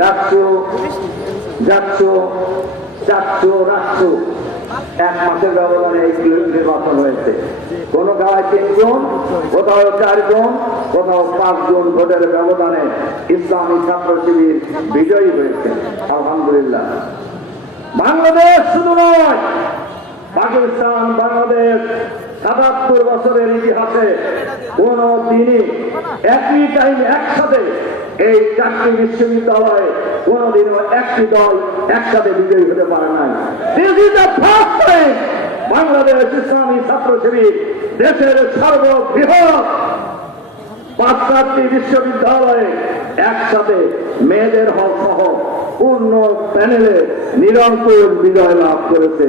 যাচ্ছো যাচ্ছো যাচ্ছো রাখছো, 1 মাসের ব্যবধানে এই নির্বাচন হয়েছে। কোন গাঁয়ে 3 জন, কোথাও 4 জন, কোথাও 5 জন ভোটের ব্যবধানে ইসলামী ছাত্র শিবির বিজয়ী হয়েছে। আলহামদুলিল্লাহ। বাংলাদেশ শুধু নয়, পাকিস্তান, বাংলাদেশ ৭৭ বছরের ইতিহাসে কোন দিনই একই টাইম একসাথে এই 4টি বিশ্ববিদ্যালয়ে কোনদিনও একটি দল একসাথে বিজয়ী হতে পারে নাই। This is the first time Bangladesh ইসলামী ছাত্র শিবির দেশের সর্ববৃহৎ 5টি বিশ্ববিদ্যালয়ে একসাথে মেয়েদের হল সহ পূর্ণ প্যানেলে নিরঙ্কুশ বিজয় লাভ করেছে।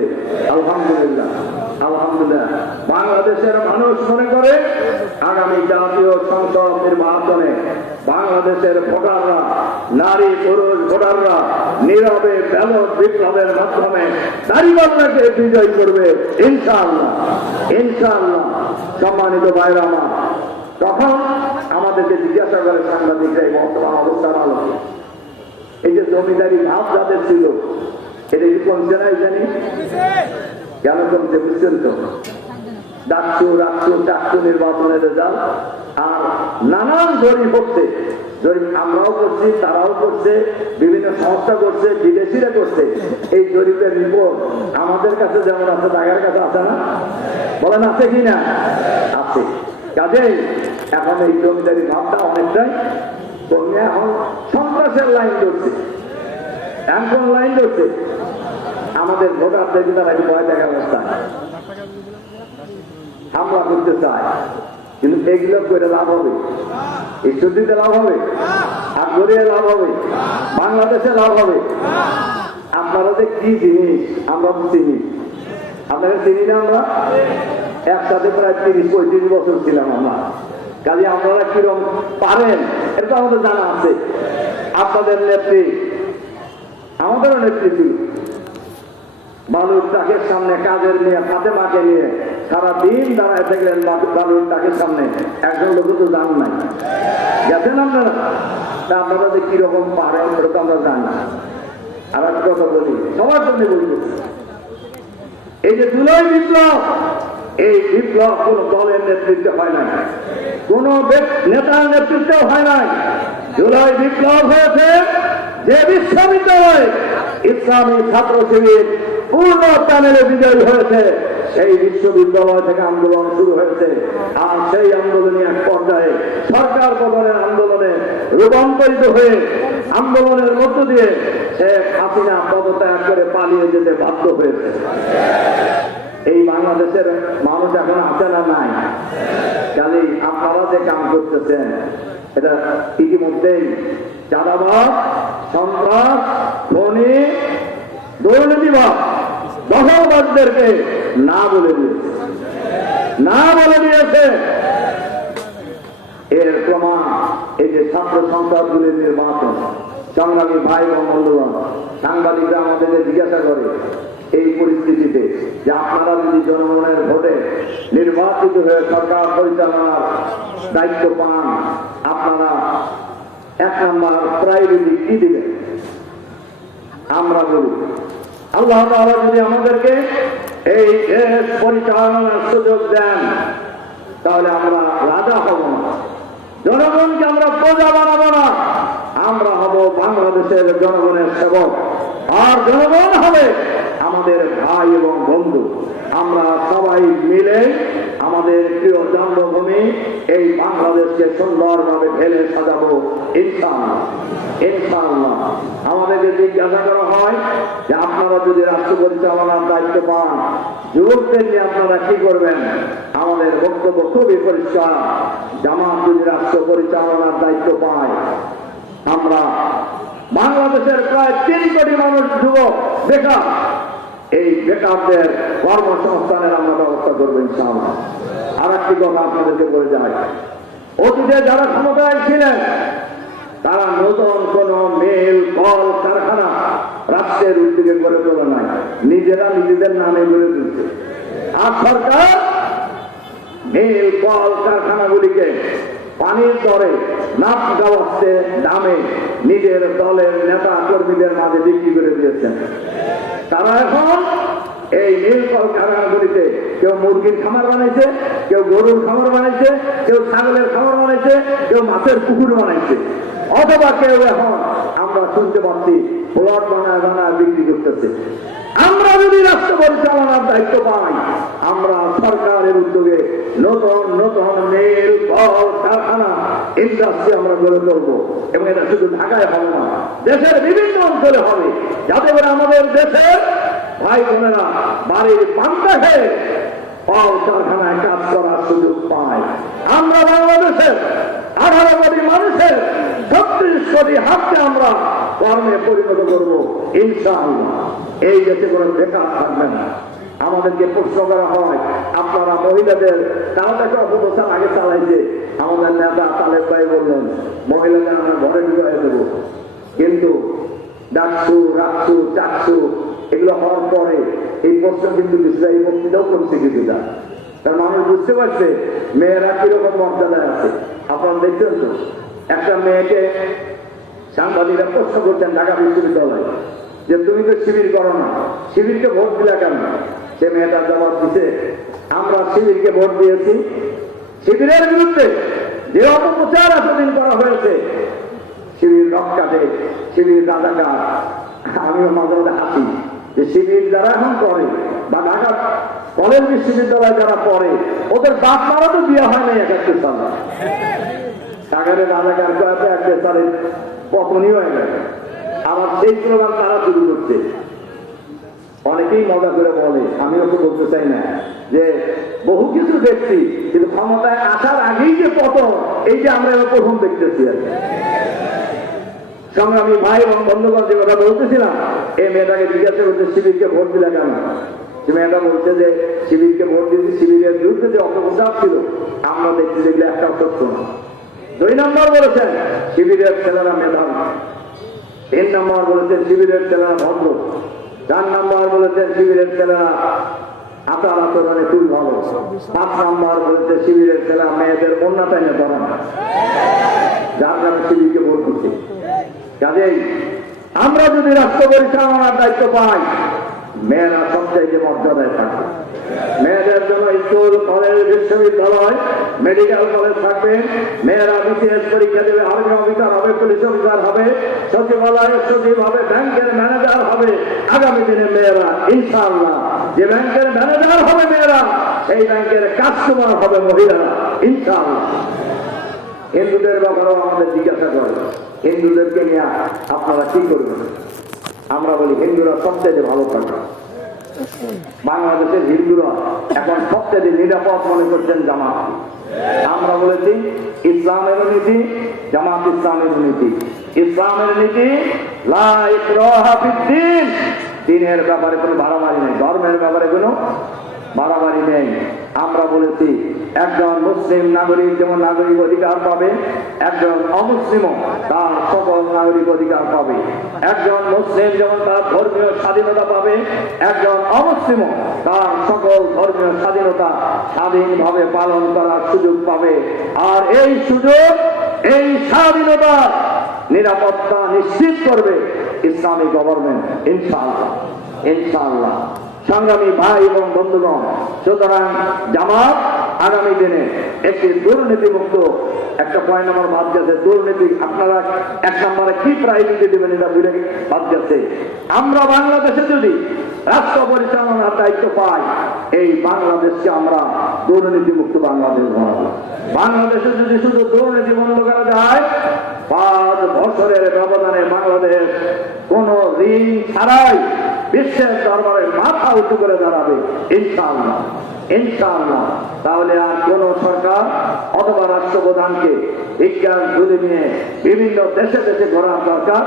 আলহামদুলিল্লাহ, আলহামদুলিল্লাহ। বাংলাদেশের মানুষ মনে করে আগামী জাতীয় সংসদ নির্বাচনে বাংলাদেশের ভোটাররা, নারী পুরুষ ভোটাররা নীরবে ব্যালট বিপ্লবের মাধ্যমে দাঁড়িপাল্লাকে বিজয় করবে ইনশাআল্লাহ, ইনশাআল্লাহ। সম্মানিত ভাইরা আমার, তখন আমাদেরকে জিজ্ঞাসা করে সাংবাদিকরা এই বর্তমান অবস্থার আলোকে, এই যে জমিদারি ভাব যাদের ছিল, এটা কি কমছে নাই জানি? কেন কমছে বুঝছেন তো? ডাকছু রাখছু চাকছু নির্বাচনের রেজাল্ট আর নানান জরিপ হচ্ছে। জরিপ আমরাও করছি, তারাও করছে, বিভিন্ন সংস্থা করছে, বিদেশিরা করছে। এই জরিপের রিপোর্ট আমাদের কাছে যেমন আছে, তাদের কাছে আছে না? বলেন আছে কি না? আছে। কাজেই এখন এই জমিদারি ভাবটা অনেকটাই কমে এখন সন্ত্রাসের লাইন ধরছে। এখন লাইন ধরছে আমাদের ভোটারদের, তারা একটু ভয় দেখার অবস্থা হামলা করতে চায়, কিন্তু এগুলো করে লাভ হবে? ঈশ্বরদীতে লাভ হবে, আর গড়িয়ে লাভ হবে, বাংলাদেশে লাভ হবে। আপনারা যে কি জিনিস আমরা চিনি, আপনারা চিনি না? আমরা একসাথে প্রায় 30-35 বছর ছিলাম আমরা। কাজে আপনারা কিরকম পারেন এটা আমাদের জানা আছে। আপনাদের নেত্রী, আমাদেরও নেত্রী ছিল, বালুর টাকের সামনে কাজের নিয়ে ফাতেমাকে নিয়ে সারাদিন দাঁড়ায় থাকলেন বালুর টাকের সামনে। একজন লোক তো জান নাই, গেছেন আপনারা? তা আপনারা যে কিরকম পারেন সেটা তো আমরা জানি না। আর একটা কথা বলি, সবার জন্য বলবো, এই যে জুলাই বিপ্লব, এই বিপ্লব কোন দলের নেতৃত্বে হয় নাই, কোন নেতার নেতৃত্বে হয় নাই। জুলাই বিপ্লব হয়েছে যে বিশ্ববিদ্যালয় ইসলামী ছাত্র শিবির পূর্ণ প্যানেলে বিজয়ী হয়েছে, সেই বিশ্ববিদ্যালয় থেকে আন্দোলন শুরু হয়েছে। আর সেই আন্দোলনে এক পর্যায়ে সরকার পতনের আন্দোলনে রূপান্তরিত হয়ে আন্দোলনের মধ্য দিয়ে শেখ হাসিনা পদত্যাগ করে পালিয়ে যেতে বাধ্য হয়েছে। এই বাংলাদেশের মানুষ এখন আছে না? নাই। কাজেই আপনারা যে কাম করতেছেন এটা ইতিমধ্যেই চাঁদাবাজ, সন্ত্রাস, খনি, দুর্নীতিবাদ, দখলবাজদেরকে না বলে দিয়েছে, না বলে দিয়েছে। এর প্রমাণ এই যে ছাত্র সংসদগুলির নির্বাচন। সংগ্রামী ভাই ও বন্ধুগণ, সাংবাদিকরা আমাদেরকে জিজ্ঞাসা করে এই পরিস্থিতিতে যে আপনারা যদি জনগণের ভোটে নির্বাচিত হয়ে সরকার পরিচালনার দায়িত্ব পান, আপনারা 1 নম্বর প্রায়োরিটি কি দিবেন? আমরা বলি, আল্লাহ তাআলা যদি আমাদেরকে এই দেশ পরিচালনার সুযোগ দেন, তাহলে আমরা রাজা হব না, জনগণকে আমরা প্রজা বানাবো না, আমরা হব বাংলাদেশের জনগণের সেবক। আর জনগণ হবে আমাদের ভাই এবং বন্ধু। আমরা সবাই মিলে আমাদের প্রিয় জন্মভূমি এই বাংলাদেশকে সুন্দরভাবে ঢেলে সাজাবো ইনশাআল্লাহ, ইনশাআল্লাহ। আমাদেরকে জিজ্ঞাসা করা হয় যে আপনারা যদি রাষ্ট্র পরিচালনার দায়িত্ব পান, যুবকদের নিয়ে আপনারা কি করবেন? আমাদের বক্তব্য খুবই পরিষ্কার। জামাত যদি রাষ্ট্র পরিচালনার দায়িত্ব পায়, আমরা বাংলাদেশের প্রায় 3 কোটি মানুষ যুবক বেকার, এই বেকারদের কর্মসংস্থানের আমরা ব্যবস্থা করবো ইনশাআল্লাহ। আর একটি কথা আপনাদেরকে বলে যায়, অতীতে যারা ক্ষমতায় ছিলেন তারা নতুন কোন মিল, কল, কারখানা রাষ্ট্রের উদ্যোগে গড়ে তোলা নাই, নিজেরা নিজেদের নামে গড়ে তুলছে। আর সরকার মিল, কল, কারখানাগুলিকে পানির দরে নাফকা বস্ত্রের দামে নিজের দলের নেতা কর্মীদের মাঝে বিক্রি করে দিয়েছেন। তারা এখন এই নীলকল কারখানাগুলিতে কেউ মুরগির খামার বানাইছে, কেউ গরুর খামার বানাইছে, কেউ ছাগলের খামার বানাইছে, কেউ মাছের পুকুর বানাইছে, অথবা কেউ এখন আমরা শুনতে পাচ্ছি প্লট বানায় বানায় বিক্রি করতেছে। আমরা যদি রাষ্ট্র পরিচালনার দায়িত্ব পাই, আমরা সরকারের উদ্যোগে নতুন নতুন নীল কল কারখানা ইন্ডাস্ট্রি আমরা গড়ে তুলবো, এবং এটা শুধু ঢাকায় হবে না, দেশের বিভিন্ন অঞ্চলে হবে, যাতে করে আমাদের দেশের ভাই বোনেরা বাড়ির পান্তা খেয়ে কল কারখানায় কাজ করার সুযোগ পায়। আমরা বাংলাদেশের 18 কোটি মানুষের 36 কোটি হাতকে আমরা কর্মে পরিণত করবো ইনশাআল্লাহ। এই দেশে কোনো বেকার থাকবে না। আমাদেরকে প্রশ্ন করা হয়, আপনারা মহিলাদের তাও তাকে অপপ্রচার আগে চালাইছে, আমাদের নেতা তালেব ভাই বললেন মহিলাদের আমরা ঘরে ঢুকাই দেবো, কিন্তু ডাকসু রাখসু চাকসু এগুলো হওয়ার পরে এই প্রশ্ন কিন্তু এই বক্তৃতাও করছে কিছুটা, কারণ মানুষ বুঝতে পারছে মেয়েরা কিরকম মর্যাদায় আছে। আপনারা দেখছেন তো, একটা মেয়েকে সাংবাদিকরা প্রশ্ন করছেন ঢাকা বিশ্ববিদ্যালয়ে যে তুমি তো শিবির করো না, শিবিরকে ভোট দিলা কেন? সে মেয়েটার জবাব দিছে, আমরা শিবিরকে ভোট দিয়েছি শিবিরের বিরুদ্ধে যে অপপ্রচার এতদিন করা হয়েছে, শিবির রক্ষাতে, শিবির রাজাকার। আমিও মাঝে মাঝে হাসি যে শিবির যারা এখন করে বা ঢাকা কলেজ বিশ্ববিদ্যালয় যারা পড়ে, ওদের বাপ মারা তো বিয়ে হয় নাই 71 সালে। সাগরের রাজাকার কয়েছে 1 সালের পতনই হয়ে গেছে, আবার সেই প্রোগ্রাম তারা শুরু করছে। অনেকেই মজা করে বলে, আমিও তো বলতে চাই না, যে বহু কিছু দেখছি কিন্তু ক্ষমতায় আসার আগেই যে পতন, এই যে আমরা প্রথম দেখতেছি আর কি। সংগ্রামী ভাই এবং বন্ধুগণ, যে কথা বলতেছিলাম, এই মেয়েটাকে জিজ্ঞাসা করতে শিবিরকে ভোট দিলে কেন? সে মেয়েটা বলছে যে শিবিরকে ভোট দিয়েছি শিবিরের বিরুদ্ধে যে অপপ্রচার ছিল আমরা দেখছি যেগুলো একটা সত্য না। 2 নম্বর বলেছেন শিবিরের ছেলেরা মেধাবী, 3 নম্বর বলেছেন শিবিরের ছেলেরা ভদ্র, 4 নম্বর বলেছেন শিবিরের ছেলেরা আচার আচরণে খুব ভালো, 5 নম্বর বলেছে শিবিরের ছেলেরা মেয়েদের অন্যতায় ধরে না, যার কারণে শিবিরকে ভোট দিচ্ছে। কাজেই আমরা যদি রাষ্ট্র পরিচালনার দায়িত্ব পাই, মেয়েরা সবচাইতে মর্যাদায় থাকবে। মেয়েদের জন্য স্কুল, কলেজ, বিশ্ববিদ্যালয়, মেডিকেল কলেজ থাকবে। মেয়েরা বিসিএস পরীক্ষা দেবে, আর্মি অফিসার হবে, পুলিশ অফিসার হবে, সচিবালয়ের সচিব হবে, ব্যাংকের ম্যানেজার হবে। আগামী দিনে মেয়েরা ইনশাআল্লাহ যে ব্যাংকের ম্যানেজার হবে মেয়েরা, সেই ব্যাংকের কাস্টমার হবে মহিলারা ইনশাআল্লাহ। হিন্দুদের ব্যাপারেও আমাদের জিজ্ঞাসা করে, হিন্দুদেরকে নিয়ে আপনারা কি করবেন? আমরা বলি হিন্দুরা সবচেয়ে ভালো থাকে। বাংলাদেশের হিন্দুরা এখন সবচেয়ে নিরাপদ মনে করছেন জামাত। আমরা বলেছি ইসলামের নীতি, জামাত ইসলামের নীতি। ইসলামের নীতি লা ইকরাহা ফিদ্দীন, দ্বীনের ব্যাপারে কোনো বাড়াবাড়ি নেই, ধর্মের ব্যাপারে কোনো বাড়াবাড়ি নেই। আমরা বলেছি একজন মুসলিম নাগরিক যেমন নাগরিক অধিকার পাবে, একজন অমুসলিমও তার সকল নাগরিক অধিকার পাবে। একজন মুসলিম যেমন তার ধর্মীয় স্বাধীনতা পাবে, একজন অমুসলিমও তার সকল ধর্মীয় স্বাধীনতা স্বাধীনভাবে পালন করার সুযোগ পাবে। আর এই সুযোগ, এই স্বাধীনতা নিরাপত্তা নিশ্চিত করবে ইসলামী গভর্নমেন্ট ইনশাআল্লাহ ইনশাআল্লাহ। সংগ্রামী ভাই এবং বন্ধুগণ, সুতরাং জামাত আগামী দিনে একটি দুর্নীতিমুক্ত একটা পয়েন্ট আমার বাদ গেছে। দুর্নীতি আপনারা 1 নম্বরে কি প্রায়োরিটি দেবেন এটা ভুলে বাদ গেছে। আমরা বাংলাদেশে যদি রাষ্ট্র পরিচালনার দায়িত্ব পাই, এই বাংলাদেশকে আমরা দুর্নীতিমুক্ত বাংলাদেশ বানাবো। বাংলাদেশে যদি শুধু দুর্নীতি বন্ধ করা যায়, 5 বছরের ব্যবধানে বাংলাদেশ কোন ঋণ ছাড়াই বিশ্বের দরবারে মাথা উঁচু করে দাঁড়াবে ইনশাআল্লাহ ইনশাআল্লাহ। তাহলে আর কোন সরকার অথবা রাষ্ট্রপ্রধানকে বিজ্ঞান তুলে নিয়ে বিভিন্ন দেশে দেশে ঘোরার দরকার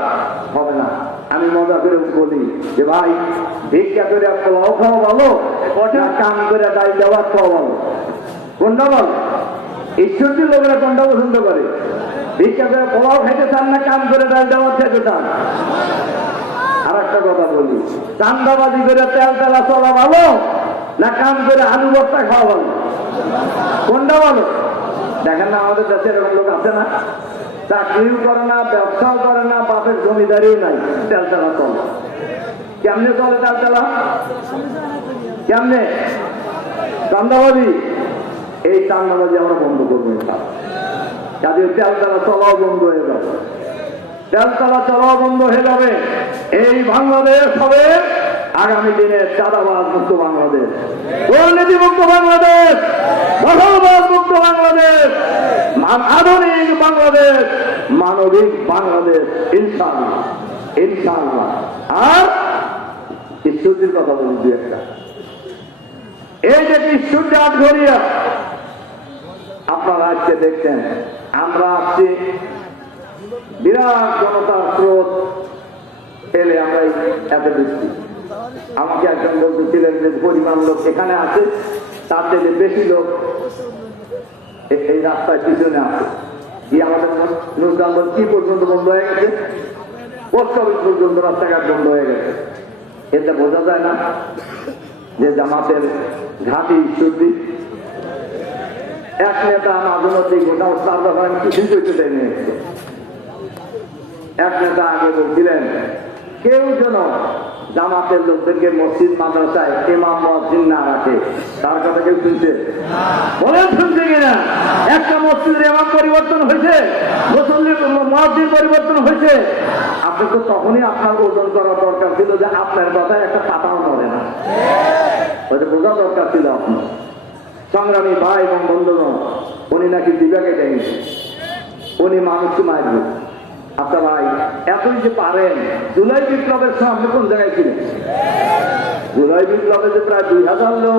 হবে না। আমি মজা করে বলি যে ভাই, ভিক্ষা করে পোলাও খাওয়া ভালো, কটা কাম করে ডাল দেওয়া খাওয়া ভালো? কোনটা ভালো? ঈশ্বরদের লোকেরা কোনটা পছন্দ করে? ভিক্ষা করে পোলাও খাইতে চান না কাম করে ডাল দেওয়া খেতে চান? আর একটা কথা বলি, চান্দাবাজি করে তেল তেলা চলা ভালো না কাম করে আলু ভর্তা খাওয়া ভালো? কোনটা ভালো? দেখেন না আমাদের দেশে এরকম লোক আছে না, চাকরিও করে না, ব্যবসাও করে না, বাপের জমিদারিও নাই, তেলচালা চলে। কেমনে চলে তেলচালা? কেমনে? চান্দাবাজি। এই চান্দাবাজি আমরা বন্ধ করবো না, কাজে তেলচালা চলাও বন্ধ হয়ে যাবে, তেলচালা চলাও বন্ধ হয়ে যাবে। এই বাংলাদেশ হবে আগামী দিনে চাঁদাবাজ মুক্ত বাংলাদেশ, দুর্নীতি মুক্ত বাংলাদেশ, দখলবাজ মুক্ত বাংলাদেশ, আধুনিক বাংলাদেশ, মানবিক বাংলাদেশ, ইনশাআল্লাহ ইনশাআল্লাহ। আর ঈশ্বরজির কথা বলি দু একটা। এই যে ঈশ্বরজি আটঘরিয়া আপনারা আজকে দেখছেন, আমরা আজকে বিরাট জনতার স্রোত এলে আমরা এত বৃষ্টি। আমাকে একজন বলতেছিলেন যে পরিমাণ লোক এখানে আছে, তার থেকে বেশি লোক এই রাস্তায় পিছনে আছে। কি আমাদের নুরজানগঞ্জ কি পর্যন্ত বন্ধ হয়ে গেছে? পোস্ট অফিস পর্যন্ত রাস্তাঘাট বন্ধ হয়ে গেছে। এতে বোঝা যায় না যে জামাতের ঘাঁটি ঈশ্বরদী। এক নেতা রাজনৈতিক ঘোষণা করেন, কিছুই করতে দেয়নি। এক নেতা আগে বলছিলেন কেউ যেন জামাতের লোকদেরকে মসজিদ মাদ্রাসায় ইমাম মুয়াজ্জিন না রাখে। তার কথা কেউ শুনছে? বলেন শুনছে কিনা? একটা মসজিদের ইমাম পরিবর্তন হয়েছে, মুসল্লির মুয়াজ্জিন পরিবর্তন হয়েছে। আপনি তো তখনই আপনার ওজন করা দরকার ছিল যে আপনার কথায় একটা পাতাও নড়ে না, ওইটা বোঝা দরকার ছিল আপনার। সংগ্রামী ভাই এবং বন্ধুগণ, উনি নাকি বিভাগে যায়নি, উনি মানুষকে মারবে। আচ্ছা ভাই, এতই যে পারেন, জুলাই বিপ্লবের সময় আপনি কোন জায়গায় ছিলেন? জুলাই বিপ্লবে যে প্রায় 2000 লোক